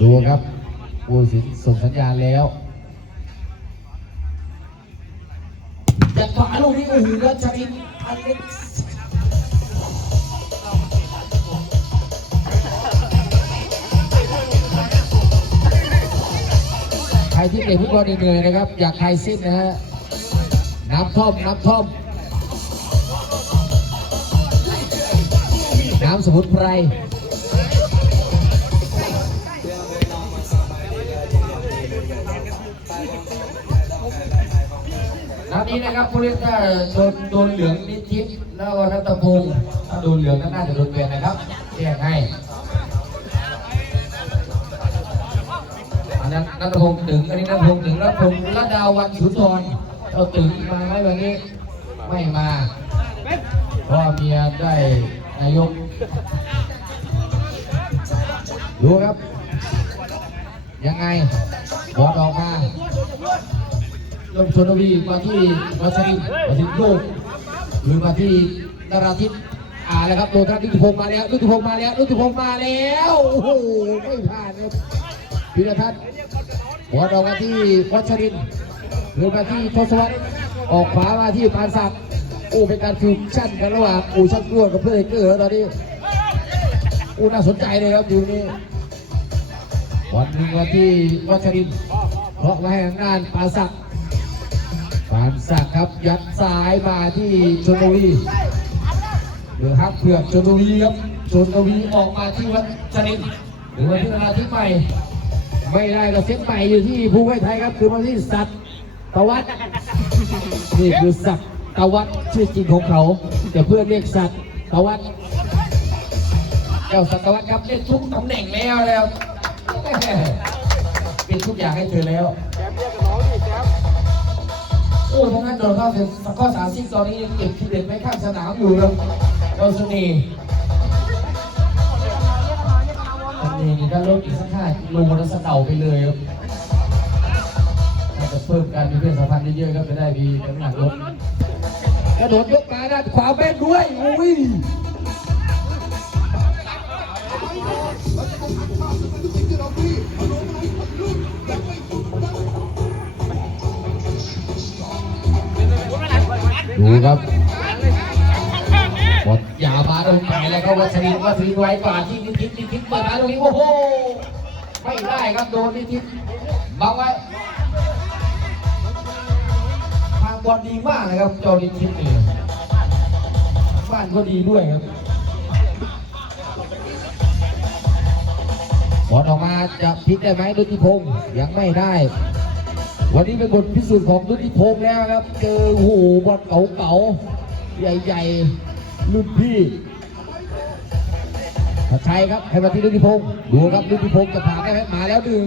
ดูครับปูสินส่งสัญญาณแล้วจัดขวาลูกนี้โอ้โหแล้วชรินอเล็กซ์ใครที่เตะฟุตบอลเหนื่อยนะครับ อยากคลายสิ้นนะฮะน้ำท่อมน้ำท่อมน้ำสมุนไพร นัดนี้นะครับผู้เล่นถ้าโดนโดนเหลืองนิดทิพย์แล้วก็นัตพงศ์ถ้าโดนเหลืองก็น่าจะโดนเปลี่ยนนะครับแจ้งให้อันนั้นนัตพงศ์ถึงอันนี้นัตพงศ์ถึงแล้วผมระดาวันสุนทรเอาถึงมาไหมวันนี้ไม่มาเพราะเมียได้นายกดูครับยังไงบอลออกมา ลงชนวีมาที่วัชรินทร์มาถึงลูกหรือมาที่นราธิปอ่าแล้วครับโดนท่านลุติพงศ์มาแล้วลุติพงศ์มาแล้วลุติพงศ์มาแล้วโอ้โหไม่ผ่านครับพิรทัศน์หัวดอกมาที่วัชรินหรือมาที่ทศวรรษออกขวามาที่ปานศักดิ์โอ้เป็นการฟิวชั่นกันระหว่างอูช่างกล้วยกับเพื่อนเกอร์ตอนนี้โอ้น่าสนใจเลยครับอยู่นี้บอลหนึ่งมาที่วัชรินเพราะไว้ให้ทางด้านปานศักดิ์ ปานศักดิ์ครับ ยัดซ้ายมาที่ชนบุรีหรือฮักเผือกชนบุรีครับชนบุรีออกมาที่วัชรินทร์หรือว่าที่นาที่ใหม่ ไม่ได้ก็เซตใหม่อยู่ที่ภูไทยไทยครับ คือมาที่สัตว์ตวัดนี่คือสัตว์ตวัดชื่อจริงของเขา แต่เพื่อนเรียกสัตว์ตวัดเจ้าสัตว์ตวัดครับเล่นทุกตำแหน่งแล้วแล้วเป็นทุกอย่างให้เธอแล้ว โอ้ทั้งนั้นโดนเข้าถึงข้อสามสิบตอนนี้ยังเก็บทีเด็ดไว้ข้างสนามอยู่ครับเราสนีสนีนี่ถ้าลดอีกสักห้ากิโลแล้วสะเดาไปเลยครับน่าจะเพิ่มการมีเพศสัมพันธ์เยอะๆครับจะได้มีน้ำหนักลดกระโดดยกมาด้านขวาแม่นด้วยอุ้ย ครับหมดอย่ามาตรงไหนแล้วก็วัชรินวัชรินไว้ก่อนที่นิทิศนิทิศเปิดมาตรงนี้โอ้โหไม่ได้ครับโดนนิทิศบังไว้ทางบอลดีมากนะครับเจอนิทิศนี่บ้านก็ดีด้วยครับบอลออกมาจะพลิกได้ไหมดุติพงศ์ยังไม่ได้ วันนี้เป็นบทพิสูจน์ของดุติพงศ์แล้วครับ เจอโอ้โหบอลเก๋าๆ ใหญ่ๆ รุ่นพี่ผัดชัยครับให้มาที่ดุติพงศ์ดูครับดุติพงศ์จะผ่านได้ไหมมาแล้วดึง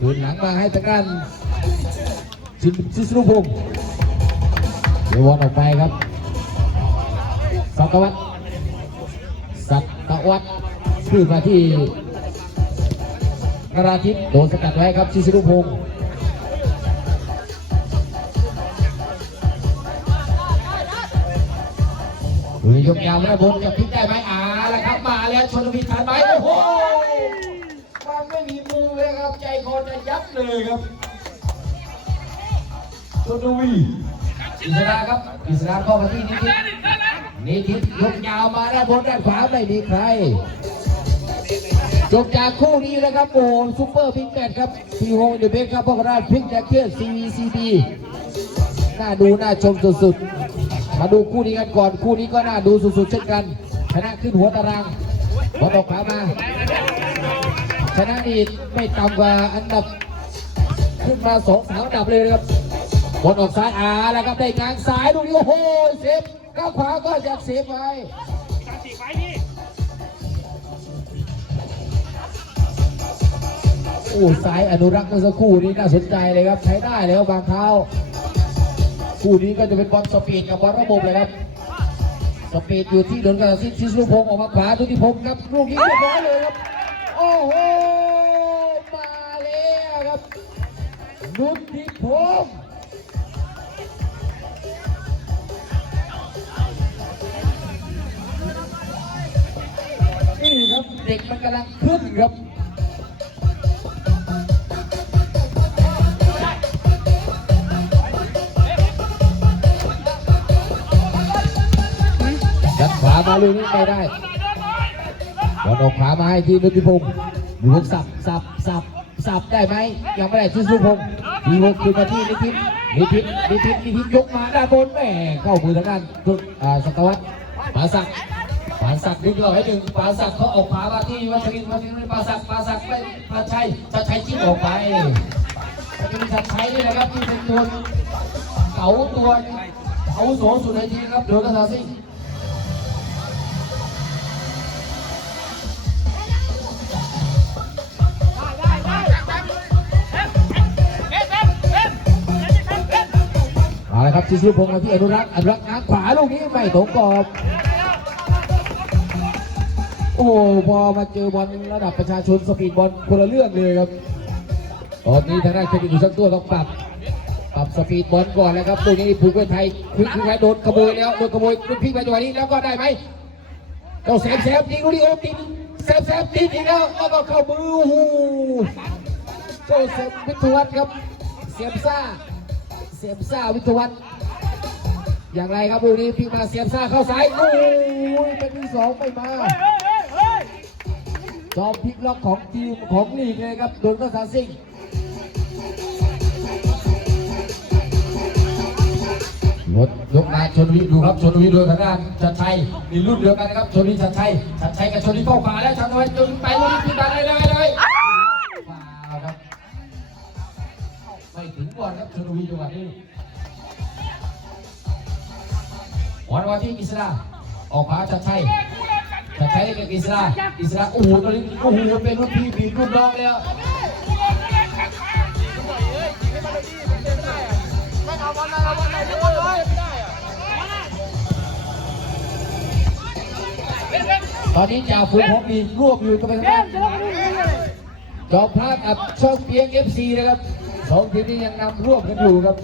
คืนหลังมาให้ตะกันชินชิสรุพงศ์เดี๋ยววนออกไปครับสัตวัตสัตวัตขึ้นมาที่นราธิปโดนสกัดไว้ครับชิสรุพงศ์ หรือยกยาวแล้วบนจะพลิกได้ไหมอ่าแล้วครับมาแล้วชนพิธานไหมโอ้โหมันไม่มีมือเลยครับใจคอจะยับเลยครับชนวีอิสระครับอิสระเข้ามาที่นิทิศนิทิศยกยาวมาด้านบนด้านขวาไม่มีใครจบจากคู่นี้นะครับโอ้ซุปเปอร์พิงแมทครับพีโฮเดอะเบสครับพวกราชพิงแจ็คเก็ต CVCB น่าดูน่าชมสุดๆ มาดูคู่นี้กันก่อนคู่นี้ก็น่าดูสุดๆเช่นกันชนะขึ้นหัวตารางบอลออกขามาชนะนี่ไม่ต่ำกว่าอันดับ ขึ้นมาสองสามอันดับเลยนะครับบอลออกซ้ายอาแล้วครับได้กลางซ้ายลูกนี้โอ้โหเซฟก้าวขวาก็อยากเซฟไว้โอ้สายอนุรักษ์เมื่อสักครู่นี้น่าสนใจเลยครับใช้ได้เลยครับบางเท้า คู่นี้ก็จะเป็นบอลสปีดกับบอลระบบเลยครับ สปีดอยู่ที่โดนกระสินชิสลุพงออกมาขวาทุติพงครับลูกนี้เรียบร้อยเลยครับ โอ้โห มาแล้วครับนุติพงนี่ครับเด็กมันกำลังขึ้นครับ ลูกนี้ไม่ได้บอลออกขวามาให้ที่นุติพงศ์บุกสับสับสับสับได้ไหมยังไม่ได้ที่สุพงศ์มีวกคืนมาที่นิทิศนิทิศนิทิศนิทิศยกมาด้านบนแม่เข้ามือทางด้านทุกอ่าสกวัตปาสักปาสักดึงเราให้ดึงปาสักเขาออกขวามาที่วัชรินวัชรินปาสักปาสักไม่ปาชัยชัชัยจิ้มออกไปเป็นชัดชัยนี่แหละครับที่เป็นตัวเก๋าตัวอาวุโสสุดในทีครับโดยกระทาซิ่ง ชิชิพงศ์มาที่อนุรักษ์อนุรักษ์ง้างขวาลูกนี้ไม่ตรงกรอบโอ้พอมาเจอบอลระดับประชาชนสปีดบอลคนละเรื่องเลยครับตอนนี้ทางด้านเครดิตอยู่สักตัวต้องปรับปรับสปีดบอลก่อนแล้วครับตรงนี้ผูกไว้ไทยผูกไว้โดนขโมยแล้วโดนขโมยลูกพี่ไปจังหวะนี้แล้วก็ได้ไหมเจ้าแสบแสบยิงลูกนี้โอ้ติดแสบแสบติดอีกแล้วแล้วก็เข้ามือโอ้โหเจ้าแสบวิทวัฒน์ครับเสียมซ่าเสียมซ่าวิทวัฒน์ อย่างไรครับลูกนี้พลิกมาเสียมซ่าเข้าซ้ายโอ้ยเป็นที่สองไม่มาจอมพลิกล็อกของทีมของลีกเลยครับโดนก็ซาซิ่งรถยกมาชนวิทย์ดูครับชนวิทย์โดยทางด้านชัดชัยมีรุ่นเดียวกันนะครับชนวิทย์ชัดชัยชัดชัยกับชนวิทย์เข้าขวาแล้วชัดชัยจนไปรุ่นนี้ขึ้นมาได้เลยเลยฟาวครับไม่ถึงก่อนครับชนวิทย์จังหวะนี้ วันวันที่อิสระออกขวาชัดชัยชัดชัยกับอิสระอิสระโอ้โหตอนนี้โอ้โหเป็นรุ่นพี่บีบรุ่นน้องแล้วตอนนี้จ่าฝูงของดีรวบอยู่กับทางด้านจอมพระกับช่องเพียงเอฟซีนะครับสองทีมนี้ยังนำรวบกันอยู่ครับ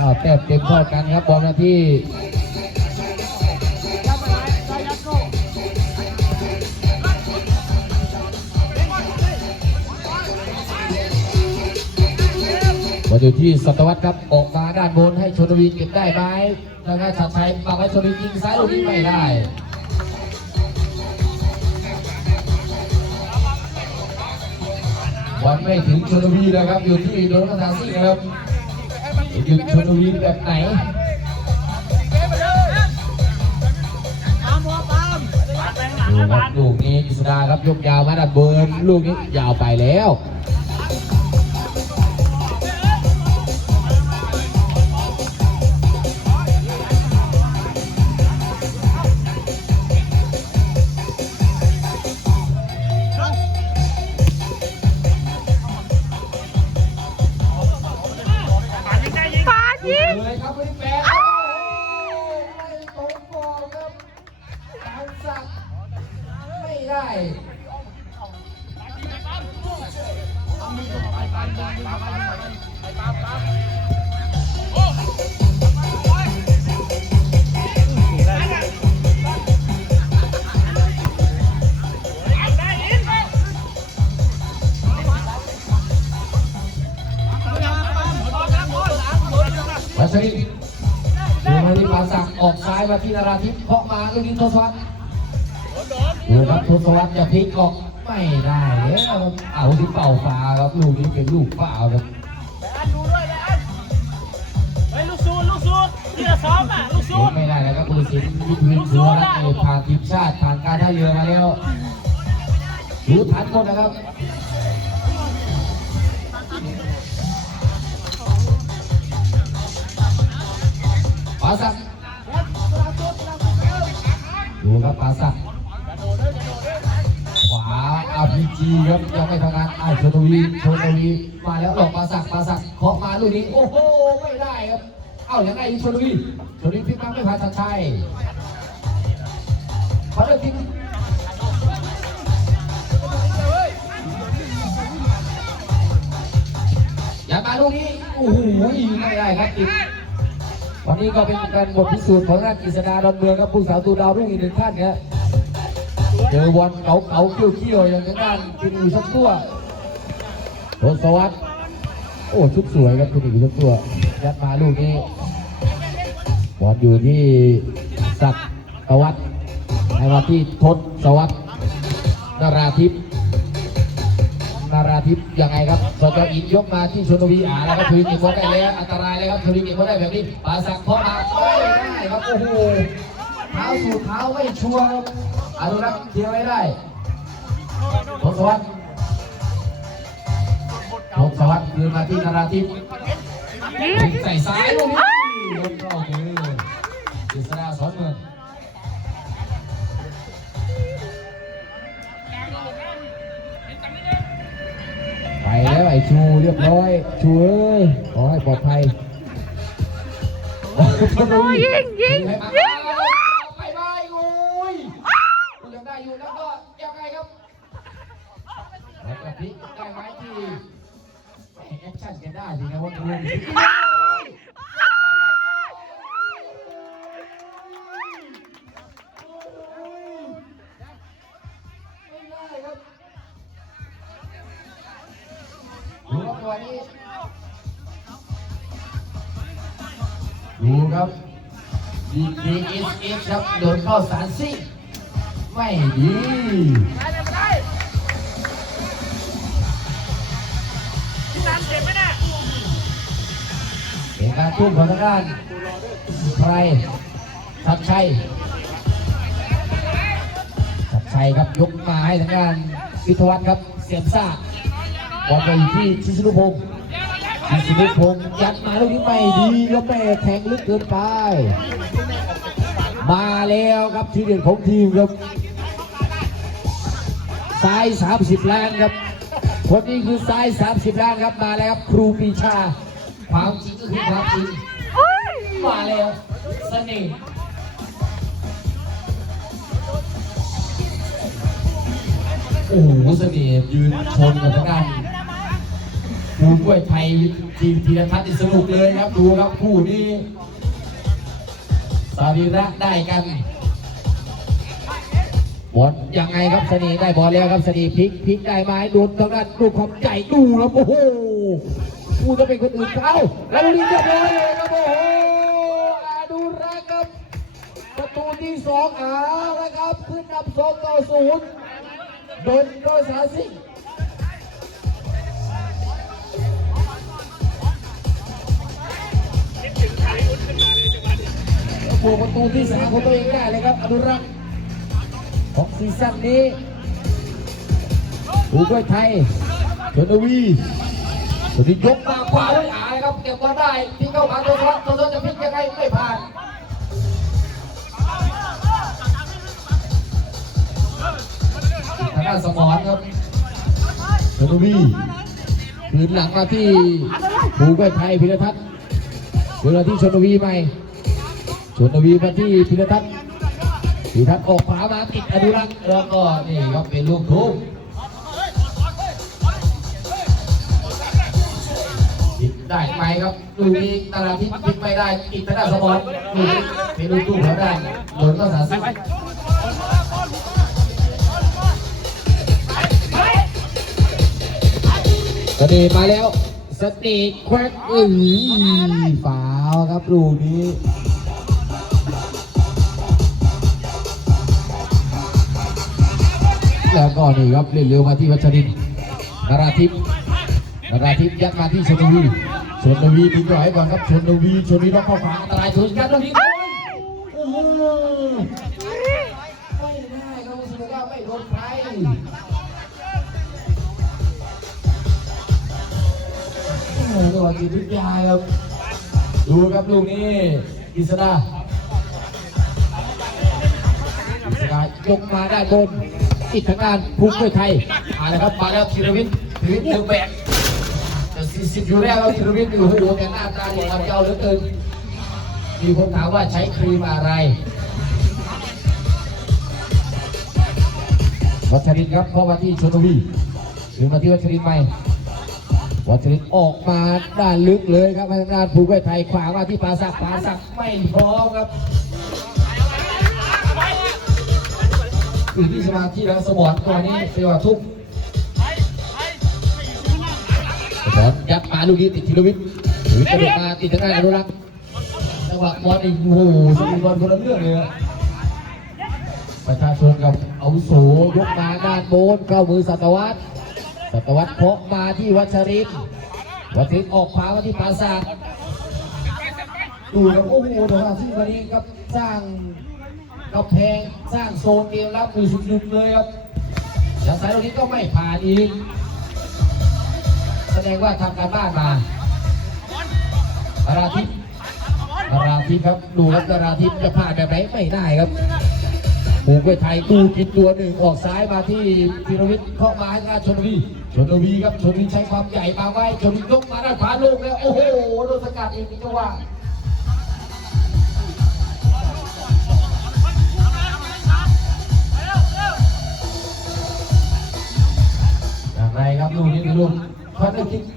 ก็แต้มเต็มเท่ากันครับบอลมาที่มาอยู่ที่สัตวัตครับ ออกมาด้านบนให้ชนวีเก็บได้ไหมทางด้านชัดชัยปักไว้ชนวียิงซ้ายลูกนี้ไม่ได้บอลไม่ถึงชนวีแล้วครับ อยู่ที่โดนกระทาซี่ครับ อยู่ชนวีแบบไหนดูครับลูกนี้กิษดาครับยกยาวมาดัดเบิร์นลูกนี้ยาวไปแล้ว ชรินทร์ดูมาที่ปราสักออกซ้ายมาที่นาราธิปเคาะมาลูกนี้ทศวรรษดูครับทศวรรษจะพลิกออกไม่ได้แล้วครับเอาที่เป่าฟ้าครับลูกนี้เป็นลูกเปล่าครับเฮ้ยลูกซูนลูกซูนที่เราซ้อมอะลูกซูเล่นนไม่ได้แล้วครับบุรุษศิลป์วิทวินสุวรรณเอกผ่านทีมชาติผ่านการท่าเรือมาแล้วรู้ทันหมดนะครับาสักดูครับปาสักขวาอาพีจีครับยังไม่ทำงานอ้าวชนวีชนวีมาแล้วหลอกปาสักปาสักเคาะมาลูกนี้โอ้โหไม่ได้ครับเอ้ายังไงชนวีชนวีพลิกมาไม่ผ่านชัดชัยเขาเลยทิ้งอย่ามาลูกนี้โอ้โหไม่ได้ครับติด วันนี้ก็เป็นการบทพิสูจน์ของนักกฤษดาดอนเมืองครับผู้สาวตูดาวรุ่งอีกหนึ่งท่านครับเจอบอลเก๋าเก๋าๆเขี้ยวอย่างทางด้านกินอยู่สักตัวทศวรรษโอ้ชุดสวยครับคุณอีกชุดตัวยัดมาลูกนี้บอลอยู่ที่ศักดิ์ตวัฒน์ให้มาที่ทศสวัสดิ์นราทิพย์ นาราทิพย์ยังไงครับสจอินยกมาที่ชนวีอาแล้วก็ทวินเก็บได้แล้วอันตรายเลยครับทวินเก็บได้แบบนี้ปาสักดิ์เพาะมาไม่ได้ครับโอ้โหเท้าสู่เท้าไม่ชัวร์ครับอนุรักษ์เดียวไม่ได้ทศวรรษทศวรรษคืนมาที่นาราทิพย์ยิงใส่ซ้ายลูกนี้ลงเข้ามือกฤษณาสอนเมือง ไปแล้วไอ้ชูเรียบร้อยชูเอ้ยขอให้ปลอดภัยโอ้ยิงยิงไปยิงไปไปโอ้ยยังได้อยู่แล้วก็ยังไงครับแล้วก็พลิกได้ไหมที่แอคชั่นกันได้สินะว่าคุณ ดูครับ DKSX ครับโดนเข้าสารซิไม่ดีพี่นันเจ็บไหมเนี่ยเป็นการทุ่มของทางด้านใครชัดชัยชัดชัยครับยกมาให้ทางด้านวิทวัฒน์ครับเสียมซ่าบอลไปที่ชิสนุพงศ์ ชิสนุพงศ์ยัดมาลูกนี้ไม่ดีแล้วแม่แทงลึกเกินไป มาแล้วครับทีเด็ดของทีมครับซ้าย30 ล้านครับคนนี้คือซ้าย 30 ล้านครับมาแล้วครับครูปีชาความจริงก็คือความจริงมาแล้วเสน่ห์โอ้โหเสน่ห์ยืนชนกับทางด้าน ดูกล้วยไทยทีมธีรทัศน์นี่สนุกเลยครับดูครับคู่นี้สารีระได้กันบอลยังไงครับสน่ห์ได้บอลแล้วครับสน่ห์พลิกพลิกได้ไหมโดนทางด้านลูกของใจดูแล้วโอ้โหกูจะเป็นคนอื่นเขาแล้วนี้เรียบอยเลยครับโอ้โหอาดูรักครับ ประตูที่สองอาละครับขึ้นนำสองต่อศูนย์โดนโดยสาสิง บวกประตูที่สามของตัวเองได้เลยครับอนุรักษ์ของซีซั่นนี้ถูกด้วยไทยชนวีสุดที่ยกมาขวาด้วยอาเลยครับเก็บมาได้ที่เข้ามาตัวรับตัวจะพลิกยังไงไม่ผ่านทางด้านสมอนครับชนวีคืนหลังมาที่ภูกล้วยไทยพิรทัศน์เวลาที่ชนวีใหม่ ชนวีมาที่พิรทัศน์พิรทัศน์ออกขวามาติดอนุรักษ์แล้วก็นี่ครับเป็นลูกทุ่งติดได้ไหมครับลูกนี้ตาลาทิพย์ติดไม่ได้ติดทางด้านสมอนลูกนี้เป็นลูกทุ่งเขาได้โดนก็สาสิสตย์มาแล้ว สตย์แควกเอ้ยฝาวครับลูกนี้ แล้วก็นี่ครับเล่นเร็วมาที่วัชรินนราทิพนราทิพยัดมาที่ชนวีชนวีดึงต่อให้ก่อนครับชนวีชนวีต้องเข้าขวาอันตรายชนกันตรงนี้โอ้โหไม่ได้ครับรู้สึกว่าไม่โดนใครโอ้โหตัวจิตวิทยาครับดูครับลูกนี้กิษดากิษดายกมาได้บน อีกทางด้านภูมิด้วยไทยมาแล้วครับมาแล้วธีรวิทย์ธีรวิทย์เดือแบกจะสี่สิบอยู่แล้วครับธีรวิทย์อยู่โอ้โหแต่หน้าตาดีครับเจ้าเหลือเกินมีคนถามว่าใช้ครีมอะไรวัชรินทร์ครับเข้ามาที่ชนวีหรือมาที่วัชรินทร์ใหม่วัชรินทร์ออกมาด้านลึกเลยครับทางด้านภูเวทไทยขวามาที่ปาสักปาสักไม่พร้อมครับ อยู่ที่สมาธิแล้วสมองตัวนี้เรียกว่าทุกสสอนยัดมาลูกนี้ติดธีรวิทย์ธีรวิทย์กระโดดมาติดทางด้านอนุรักษ์จังหวะบอลอีกโอ้โหสกีบอลคนละเรื่องเลยอะประชาชนกับเอาโสยกมาด้านโบนเข้ามือสัตวัตสัตวัตเพาะมาที่วัชรินวัชรินออกขวามาที่ปราศาสาทดูครับโอ้โหเดี๋ยวเราที่วันนี้ครับสร้าง กำแพงสร้างโซนเกมรับมือสุดๆเลยครับจากสายตรงนี้ก็ไม่ผ่านอีก แสดงว่าทำการบ้านมาอาราทิพย์อาราทิพย์ครับ ดูครับอาราทิพย์จะผ่านแบบไหนไม่ได้ครับผูกไว้ไทยตูกินตัวหนึ่งออกซ้ายมาที่ธีรวิทย์เข้ามาให้งาชนวีชนวีครับชนวีใช้ความใหญ่มาไว้ชนวียกมาด้านขวาลงแล้วโอ้โหโดนสกัดอีกจังหวะ อย่างไรครับลูกนี้คือลูกคอนเทนต์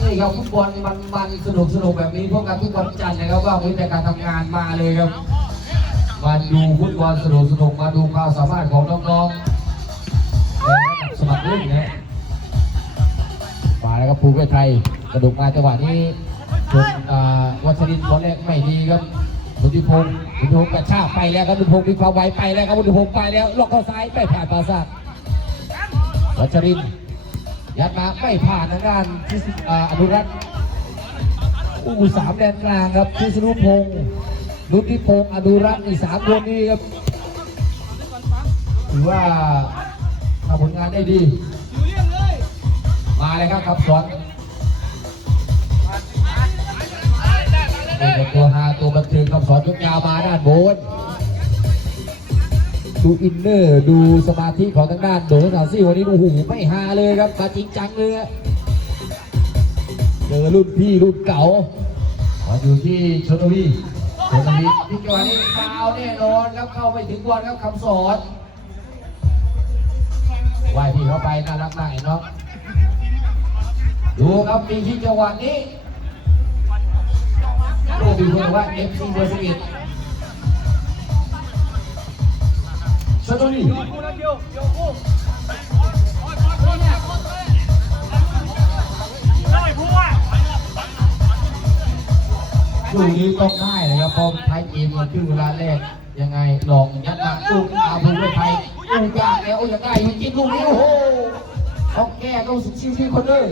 นี่ครับฟุตบอลมันมันสนุกสนุกแบบนี้พวกกันทุกวันจันทร์นะครับว่าวิธีการทำงานมาเลยครับมาดูฟุตบอลสนุกสนุกมาดูความสามารถของน้องๆในระดับสมัครเล่นนะมาแล้วครับภูเก็ตไทยกระดูกมาจังหวะนี้ชนอ่วัชรินทร์บอลแรกไม่ดีครับบุติพงศ์บุติพงศ์กระชากไปแล้วครับบุติพงศ์มีความไวไปแล้วครับบุติพงศ์ไปแล้วล็อกเข้าซ้ายไม่ผ่านปราสาท วัชรินยัดมาไม่ผ่านทางด้านที่อ่าอนุรัตน์อู้สามแดนกลางครับพิษณุพงศ์นุติพงศ์อนุรักษ์อีสามคนนี้ครับถือว่าทำผลงานได้ดี มาเลยครับขับสอนเป็นตัวฮาตัวบันเทิงขับสอนยกยาวมาด้านบน ดูอินเนอร์ดูสมาธิของทางด้านโดนสาวซี่วันนี้โอ้โหไม่ฮาเลยครับมาจริงจังเลยอะเจอรุ่นพี่รุ่นเก่ามาอยู่ที่ชนบุรีชนบุรีที่จังหวะนี้ฟาวแน่นอนครับเข้าไปถึงบอลครับคำสอนไหวพี่เข้าไปน่ารักมากเห็นเนาะดูครับมีที่จังหวะนี้โอ้มีคนบอกว่าเอฟซีเบอร์สิบเอ็ด ชนบุรีลูกนี้ต้องได้นะครับพอไทยเกมมาครึ่งเวลาแรกยังไงหลอกยัดมาลูกอาภูมิไทยลูกยากแล้วอยยังได้ยังลูกนี้โอ้โหเขาแก้เขาชิวๆคนเลย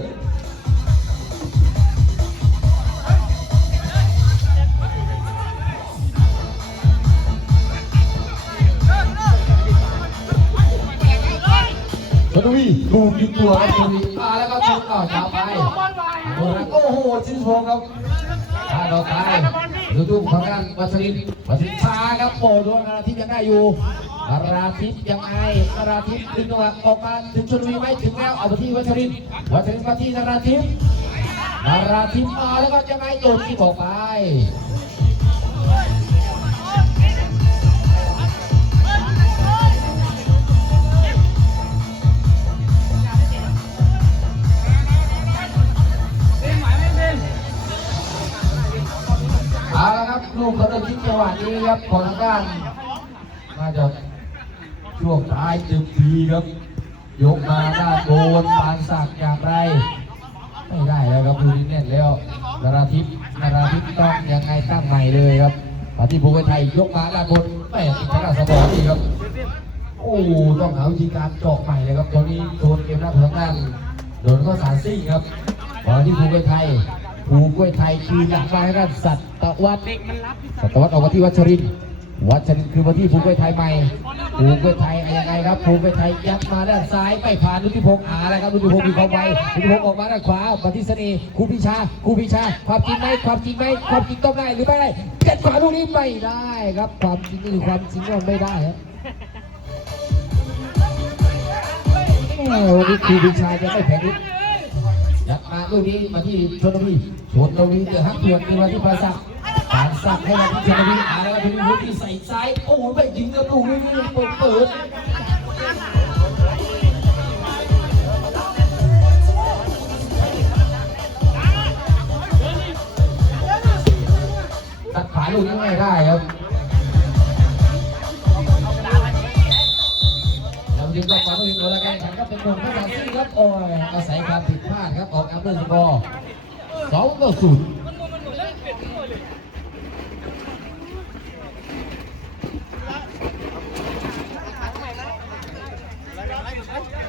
ชนวีลูกยิงตัวครับชนวีมาแล้วก็ชนต่อยาวไปโอ้โหชิ้นโชงครับถ้าเราตายดูดูของการวัชรินทร์วัชรินทร์ช้าครับโปรดวงนาราทิพย์ยังได้อยู่นาราทิพย์ยังไงนาราทิพย์ดึงจังหวะออกมาถึงชนวีไหมถึงแล้วเอาไปที่วัชรินทร์วัชรินทร์มาที่นาราทิพย์นาราทิพย์มาแล้วก็ยังไงโยนที่ออกไป ครับลูกเขาได้คิดจังหวะนี้ครับของางด้านน่าจะช่วงท้ายจึงทีครับ ยกมาด้าโดนปานสักอย่างไร ไม่ได้แล้วครับดูนี่แน่นแล้วนาราทิพย์นาราทิพย์ต้องยังไงตั้งใหม่เลยครับปฏิภูมิไทยยกมาด้านบนแม่ติดขนาดสมองนี่ครับโอ้ต้องหาวิธีการเจาะใหม่เลยครับตอนนี้โดนเกมหน้าทางด้านโดนข้อสารซิ่งครับตอนที่ภูมิไทย ภูมิไทยคือหลักมาให้ด้านสัตวัตสัตวัตออกมาที่วัชรินวัชรินคือมาที่ภูมิไทยใหม่ภูมิไทยยังไงครับภูมิไทยยัดมาด้านซ้ายไม่ผ่านนุติพงษ์อาแล้วครับนุติพงษ์มีความไวนุติพงษ์ออกมาด้านขวามาที่เสน่ห์ครูพิชาครูพิชาความจริงไหมความจริงไหมความจริงต้องได้หรือไม่ได้เจ็ดขวาลูกนี้ไม่ได้ครับ ความจริงคือความจริงว่าไม่ได้ครับวันนี้ครูพิชาจะไม่แพ้ ยัดมาลูกนี้มาที่ชนบุรีชนบุรีเดือดฮักเดือดมาที่ปราสักปราสักให้มาที่ชนบุรีอ่าแล้วก็ถึงลูกที่ใส่ซ้ายโอ้โหไม่ยิงกับลูกนี้เปิดเปิดตัดขาลูกนี้ไม่ได้ครับ แล้วยิงก็มาลูกนี้ตัวละแกนขันก็เป็นคนุ่มภาษาซีครับโอ้ยอาศัยความผิดพลาดครับออกอัพเดอร์สกอร์สองต่อศูนย์